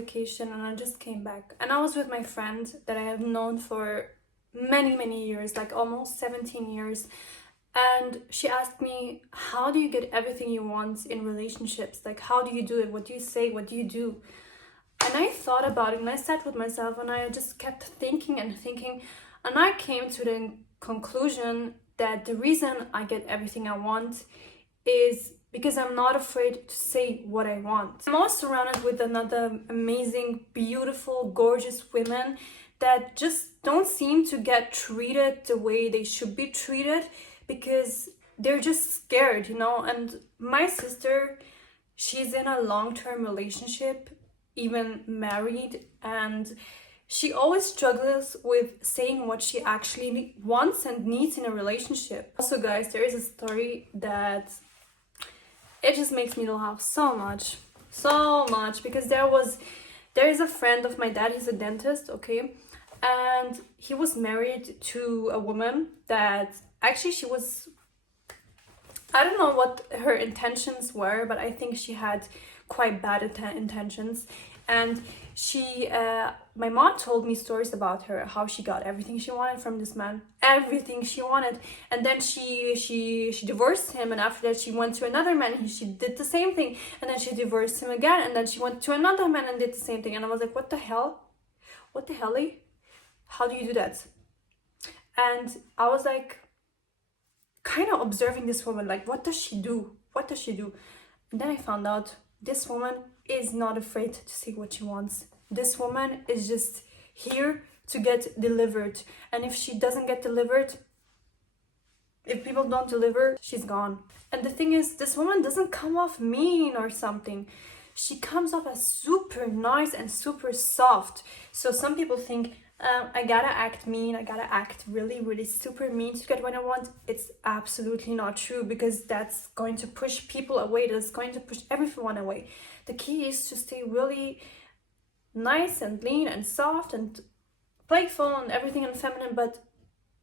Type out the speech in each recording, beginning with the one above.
vacation and I just came back. And I was with my friend that I have known for many years, like almost 17 years. And she asked me, how do you get everything you want in relationships? Like, how do you do it? What do you say? What do you do? And I thought about it and I sat with myself and I just kept thinking and thinking. And I came to the conclusion that the reason I get everything I want is because I'm not afraid to say what I want. I'm also surrounded with another amazing, beautiful, gorgeous women that just don't seem to get treated the way they should be treated because they're just scared, you know? And my sister, she's in a long-term relationship, even married, and she always struggles with saying what she actually wants and needs in a relationship. Also, guys, there is a story that it just makes me laugh so much because there is a friend of my dad, he's a dentist, okay, and he was married to a woman that actually I don't know what her intentions were, but I think she had quite bad intentions. And my mom told me stories about her, how she got everything she wanted from this man, everything she wanted. And then she divorced him, and after that she went to another man and she did the same thing. And then she divorced him again, and then she went to another man and did the same thing. And I was like, what the hell? What the hell? How do you do that? And I was like, kind of observing this woman, like, what does she do? What does she do? And then I found out this woman is not afraid to say what she wants. This woman is just here to get delivered. And if she doesn't get delivered, if people don't deliver, she's gone. And the thing is, this woman doesn't come off mean or something. She comes off as super nice and super soft. So some people think, I gotta act mean, I gotta act really super mean to get what I want. It's absolutely not true, because that's going to push people away, that's going to push everyone away. The key is to stay really nice and lean and soft and playful and everything and feminine, but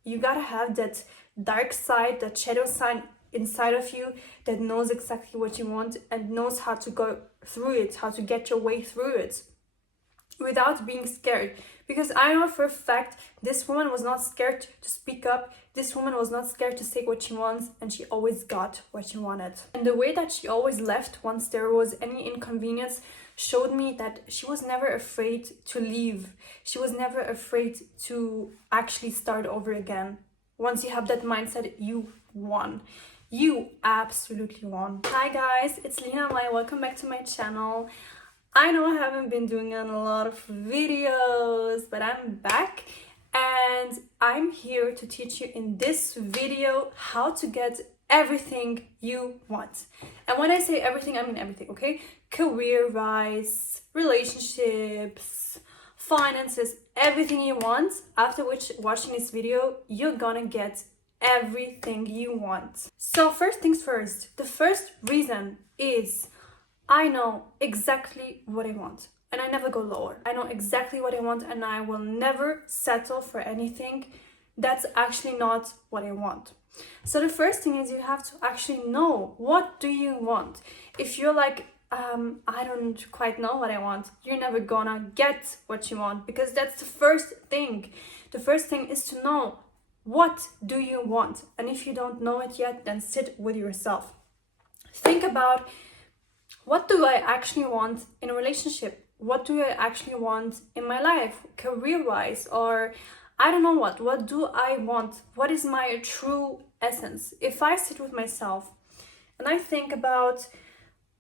you gotta have that dark side, that shadow side inside of you that knows exactly what you want and knows how to go through it, how to get your way through it without being scared. Because I know for a fact this woman was not scared to speak up, this woman was not scared to say what she wants, and she always got what she wanted. And the way that she always left once there was any inconvenience showed me that she was never afraid to leave. She was never afraid to actually start over again. Once you have that mindset, you won. You absolutely won. Hi guys, it's Lina Mai. Welcome back to my channel. I know I haven't been doing a lot of videos, but I'm back and I'm here to teach you in this video how to get everything you want. And when I say everything, I mean everything, okay? Career-wise, relationships, finances, everything you want. After watching this video, you're gonna get everything you want. So first things first, the first reason is I know exactly what I want and I never go lower. I know exactly what I want and I will never settle for anything that's actually not what I want. So the first thing is you have to actually know, what do you want? If you're like, I don't quite know what I want, you're never gonna get what you want, because that's the first thing. The first thing is to know, what do you want? And if you don't know it yet, then sit with yourself. Think about, what do I actually want in a relationship? What do I actually want in my life, career-wise? Or I don't know what do I want? What is my true essence? If I sit with myself and I think about,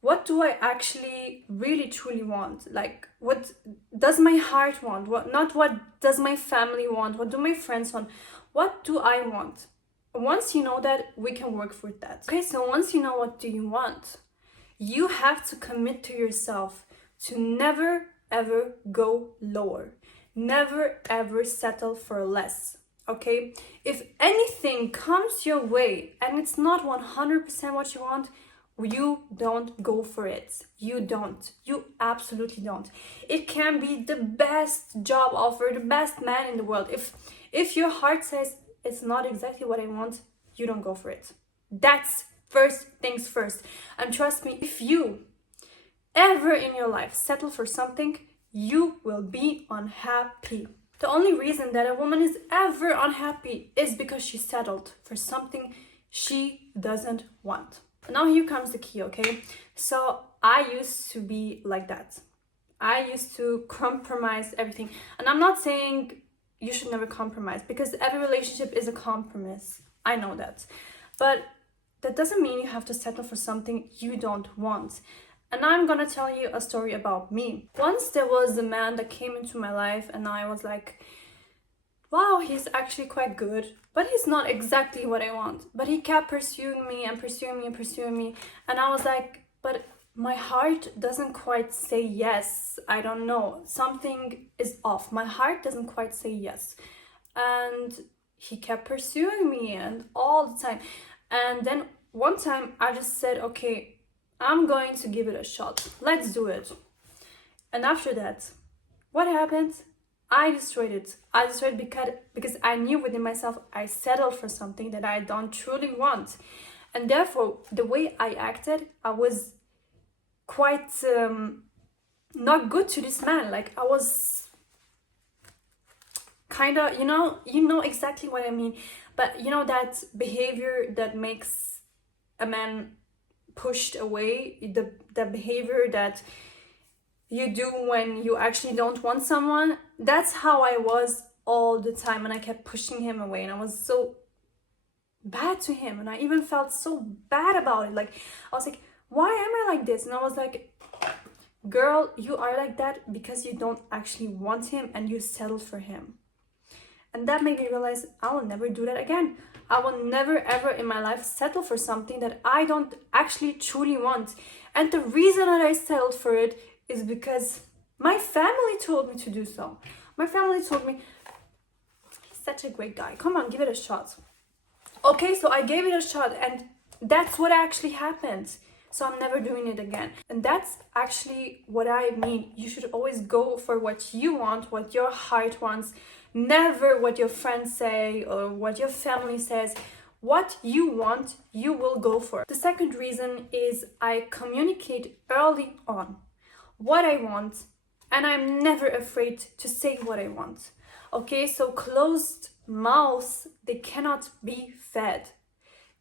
what do I actually really truly want? Like, what does my heart want? Not what does my family want? What do my friends want? What do I want? Once you know that, we can work for that. Okay, so once you know what do you want, you have to commit to yourself to never ever go lower. Never ever settle for less, okay? If anything comes your way and it's not 100% what you want, you don't go for it. You don't. You absolutely don't. It can be the best job offer, the best man in the world. If your heart says it's not exactly what I want, you don't go for it. That's first things first. And trust me, if you ever in your life settle for something, you will be unhappy. The only reason that a woman is ever unhappy is because she settled for something she doesn't want. Now here comes the key, okay? So I used to be like that. I used to compromise everything. And I'm not saying you should never compromise, because every relationship is a compromise. I know that. But that doesn't mean you have to settle for something you don't want. And I'm gonna tell you a story about me. Once there was a man that came into my life and I was like, wow, he's actually quite good, but he's not exactly what I want. But he kept pursuing me and pursuing me and pursuing me. And I was like, but my heart doesn't quite say yes. I don't know. Something is off. My heart doesn't quite say yes. And he kept pursuing me and all the time. And then one time I just said, okay, I'm going to give it a shot. Let's do it. And after that, what happened? I destroyed it. I destroyed it because I knew within myself I settled for something that I don't truly want. And therefore, the way I acted, I was quite not good to this man. Like, I was kind of, you know exactly what I mean. But you know that behavior that makes a man pushed away, the behavior that you do when you actually don't want someone. That's how I was all the time, and I kept pushing him away, and I was so bad to him, and I even felt so bad about it. Like, I was like, why am I like this? And I was like, girl, you are like that because you don't actually want him and you settled for him. And that made me realize I will never do that again. I will never ever in my life settle for something that I don't actually truly want. And the reason that I settled for it is because my family told me to do so. My family told me, he's such a great guy. Come on, give it a shot. Okay, so I gave it a shot, and that's what actually happened. So I'm never doing it again. And that's actually what I mean. You should always go for what you want, what your heart wants. Never what your friends say or what your family says. What you want, you will go for. The second reason is I communicate early on what I want, and I'm never afraid to say what I want. Okay, so closed mouths, they cannot be fed.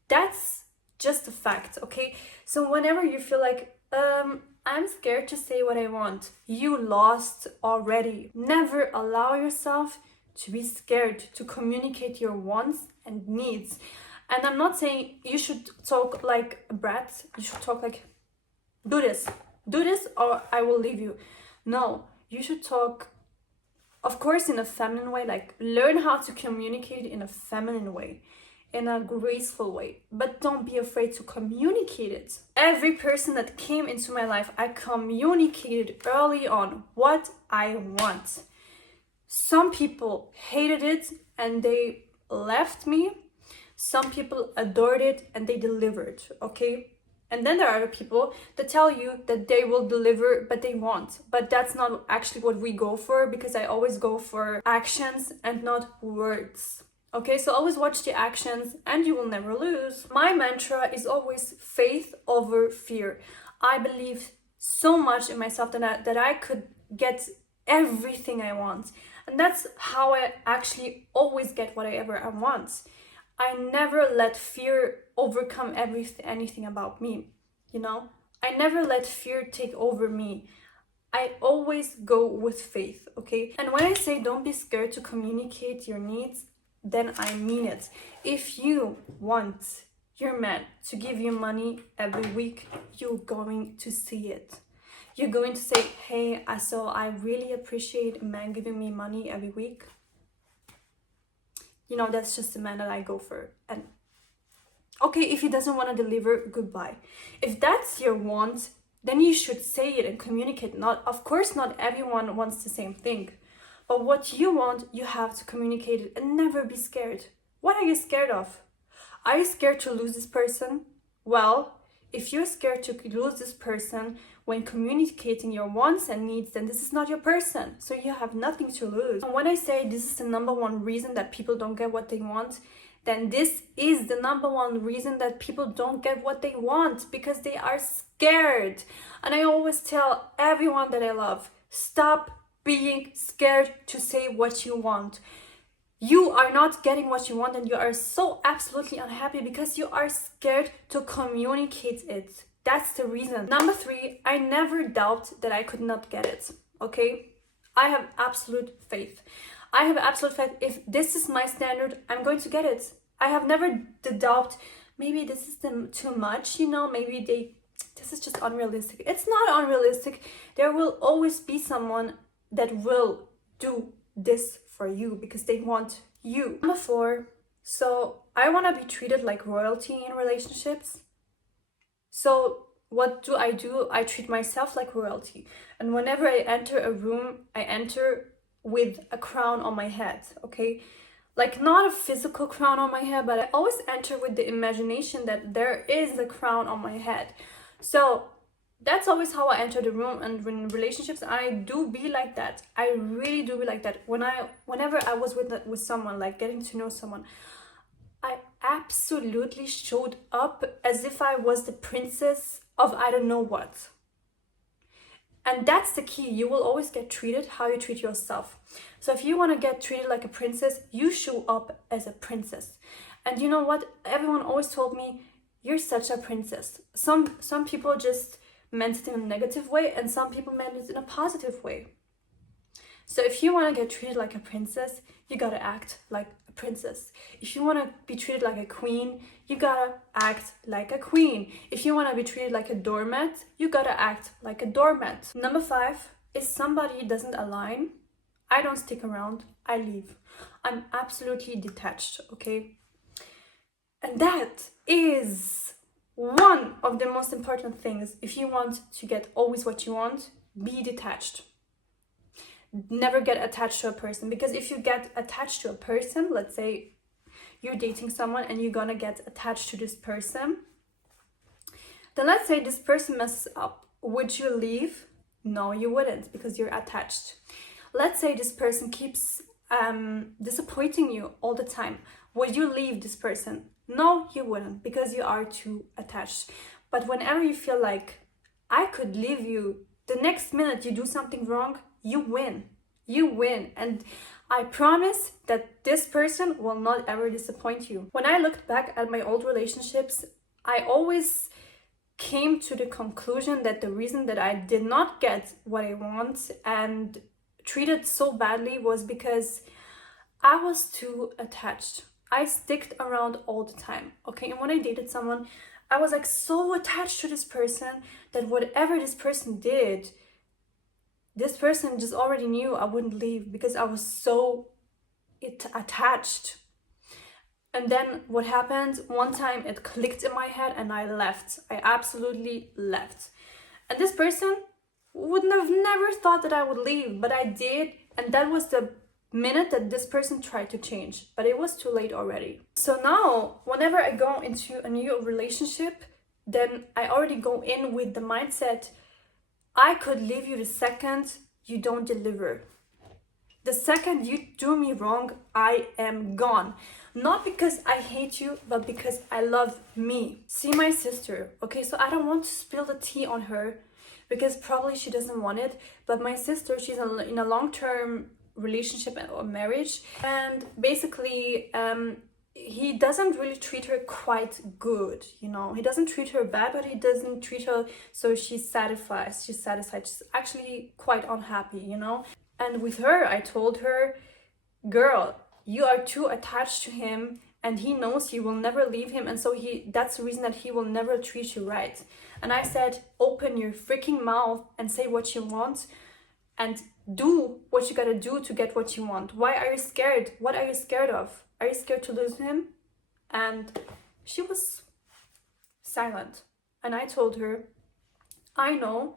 That's just a fact, okay? So whenever you feel like, I'm scared to say what I want, you lost already. Never allow yourself to be scared to communicate your wants and needs. And I'm not saying you should talk like a brat. You should talk like, do this or I will leave you. No, you should talk, of course, in a feminine way. Like, learn how to communicate in a feminine way, in a graceful way, but don't be afraid to communicate it. Every person that came into my life, I communicated early on what I want. Some people hated it and they left me. Some people adored it and they delivered, okay? And then there are other people that tell you that they will deliver, but they won't. But that's not actually what we go for, because I always go for actions and not words. Okay, so always watch the actions and you will never lose. My mantra is always faith over fear. I believe so much in myself that I could get everything I want. And that's how I actually always get whatever I want. I never let fear overcome anything about me, you know? I never let fear take over me. I always go with faith, okay? And when I say don't be scared to communicate your needs, then I mean it. If you want your man to give you money every week, you're going to see it. You're going to say, hey, so I really appreciate a man giving me money every week. You know, that's just the man that I go for. And okay, if he doesn't want to deliver, goodbye. If that's your want, then you should say it and communicate. Of course, not everyone wants the same thing. But what you want, you have to communicate it and never be scared. What are you scared of? Are you scared to lose this person? Well, if you're scared to lose this person when communicating your wants and needs, then this is not your person. So you have nothing to lose. And when I say this is the number one reason that people don't get what they want, then this is the number one reason that people don't get what they want, because they are scared. And I always tell everyone that I love, Stop being scared to say what you want. You are not getting what you want and you are so absolutely unhappy because you are scared to communicate it. That's the reason. Number 3, I never doubt that I could not get it. Okay? I have absolute faith. I have absolute faith. If this is my standard, I'm going to get it. I have never the doubt, maybe this is too much, maybe this is just unrealistic. It's not unrealistic. There will always be someone that will do this for you because they want you. Number 4, so I want to be treated like royalty in relationships. So what do? I treat myself like royalty. And whenever I enter a room, I enter with a crown on my head, okay? Like not a physical crown on my head, but I always enter with the imagination that there is a crown on my head. So that's always how I enter the room. And in relationships, I do be like that. I really do be like that. Whenever I was with someone, like getting to know someone, I absolutely showed up as if I was the princess of I don't know what. And that's the key. You will always get treated how you treat yourself. So if you want to get treated like a princess, you show up as a princess. And you know what? Everyone always told me, you're such a princess. Some people just meant it in a negative way, and some people meant it in a positive way. So if you want to get treated like a princess, you gotta act like a princess. If you want to be treated like a queen, you gotta act like a queen. If you want to be treated like a doormat, you gotta act like a doormat. Number 5, if somebody doesn't align, I don't stick around, I leave. I'm absolutely detached, okay? And that is one of the most important things. If you want to get always what you want, be detached. Never get attached to a person, because if you get attached to a person, let's say you're dating someone and you're gonna get attached to this person, then let's say this person messes up. Would you leave? No, you wouldn't, because you're attached. Let's say this person keeps disappointing you all the time. Would you leave this person? No, you wouldn't, because you are too attached. But whenever you feel like I could leave you, the next minute you do something wrong, you win. You win. And I promise that this person will not ever disappoint you. When I looked back at my old relationships, I always came to the conclusion that the reason that I did not get what I want and treated so badly was because I was too attached. I sticked around all the time, okay? And when I dated someone, I was like so attached to this person that whatever this person did, this person just already knew I wouldn't leave because I was so attached. And then what happened, one time it clicked in my head and I left. I absolutely left. And this person wouldn't have never thought that I would leave, but I did. And that was the minute that this person tried to change, but it was too late already. So now, whenever I go into a new relationship, then I already go in with the mindset, I could leave you the second you don't deliver. The second you do me wrong, I am gone. Not because I hate you, but because I love me. See my sister, okay? So I don't want to spill the tea on her because probably she doesn't want it. But my sister, she's in a long-term relationship or marriage. And basically, he doesn't really treat her quite good, He doesn't treat her bad, but he doesn't treat her so she's satisfied. She's actually quite unhappy, And with her, I told her, girl, you are too attached to him and he knows you will never leave him. And so that's the reason that he will never treat you right. And I said, open your freaking mouth and say what you want and do what you gotta do to get what you want. Why are you scared? What are you scared of? Are you scared to lose him? And she was silent. And I told her, I know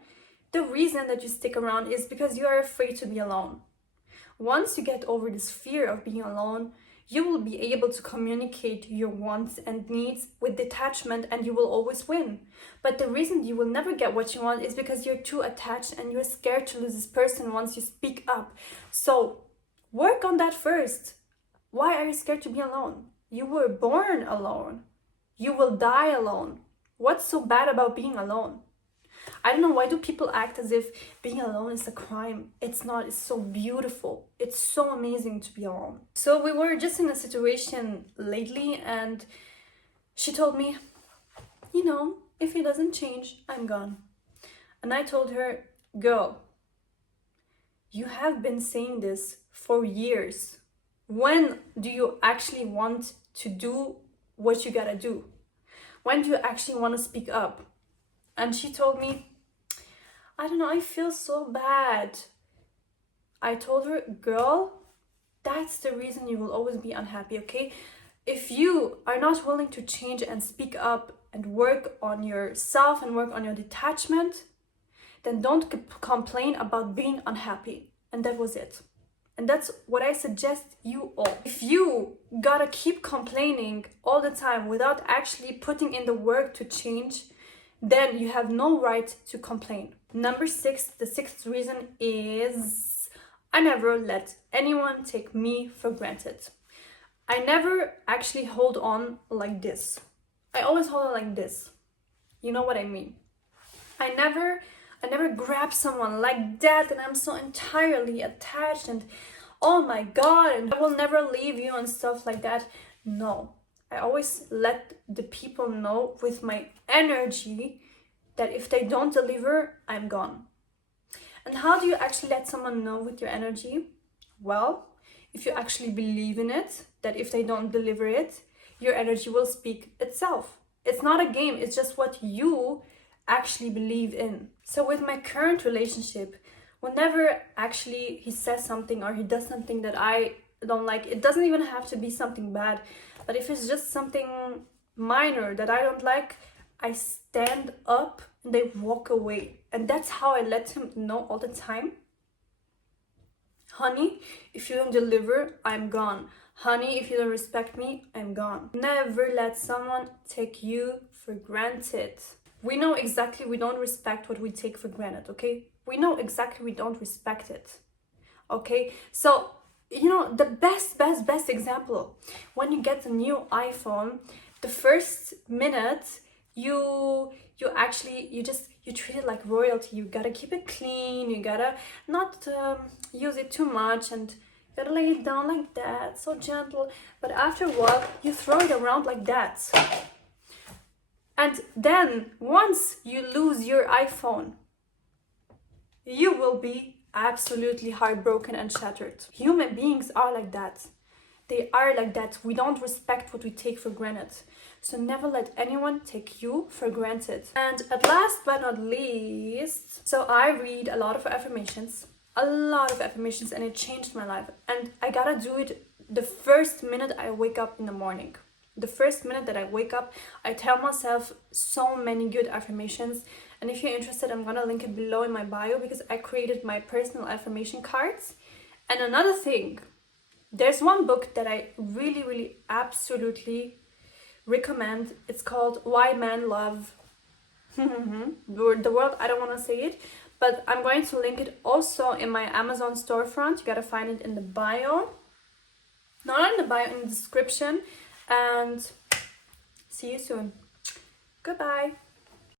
the reason that you stick around is because you are afraid to be alone. Once you get over this fear of being alone, you will be able to communicate your wants and needs with detachment and you will always win. But the reason you will never get what you want is because you're too attached and you're scared to lose this person once you speak up. So work on that first. Why are you scared to be alone? You were born alone. You will die alone. What's so bad about being alone? I don't know, why do people act as if being alone is a crime? It's not. It's so beautiful. It's so amazing to be alone. So we were just in a situation lately, and she told me, you know, if he doesn't change, I'm gone. And I told her, girl, you have been saying this for years. When do you actually want to do what you gotta do? When do you actually want to speak up? And she told me, I don't know, I feel so bad. I told her, girl, that's the reason you will always be unhappy, okay? If you are not willing to change and speak up and work on yourself and work on your detachment, then don't complain about being unhappy. And that was it. And that's what I suggest you all. If you gotta keep complaining all the time without actually putting in the work to change, then you have no right to complain. Number 6, the 6th reason is I never let anyone take me for granted. I never actually hold on like this. I always hold on like this. You know what I mean? I never grab someone like that and I'm so entirely attached and oh my god, and I will never leave you and stuff like that. No. I always let the people know with my energy that if they don't deliver, I'm gone. And how do you actually let someone know with your energy? Well, if you actually believe in it, that if they don't deliver it, your energy will speak itself. It's not a game, it's just what you actually believe in. So with my current relationship, whenever actually he says something or he does something that I don't like, it doesn't even have to be something bad, but if it's just something minor that I don't like, I stand up and they walk away. And that's how I let him know all the time. Honey, if you don't deliver, I'm gone. Honey, if you don't respect me, I'm gone. Never let someone take you for granted. We know exactly we don't respect what we take for granted, okay? We know exactly we don't respect it, okay? So, you know, the best example, when you get a new iPhone, the first minute, you treat it like royalty. You gotta keep it clean, you gotta not use it too much, and you gotta lay it down like that, so gentle. But after a while, you throw it around like that. And then, once you lose your iPhone, you will be absolutely heartbroken and shattered. Human beings are like that. They are like that. We don't respect what we take for granted. So never let anyone take you for granted. And at last but not least, so I read a lot of affirmations, and it changed my life. And I gotta do it the first minute I wake up in the morning. The first minute that I wake up, I tell myself so many good affirmations. And if you're interested, I'm gonna link it below in my bio, because I created my personal affirmation cards. And another thing, there's one book that I really absolutely recommend. It's called Why Men Love the World. I don't want to say it, but I'm going to link it also in my Amazon storefront. You gotta find it in the bio. Not in the bio, in the description. And see you soon. Goodbye.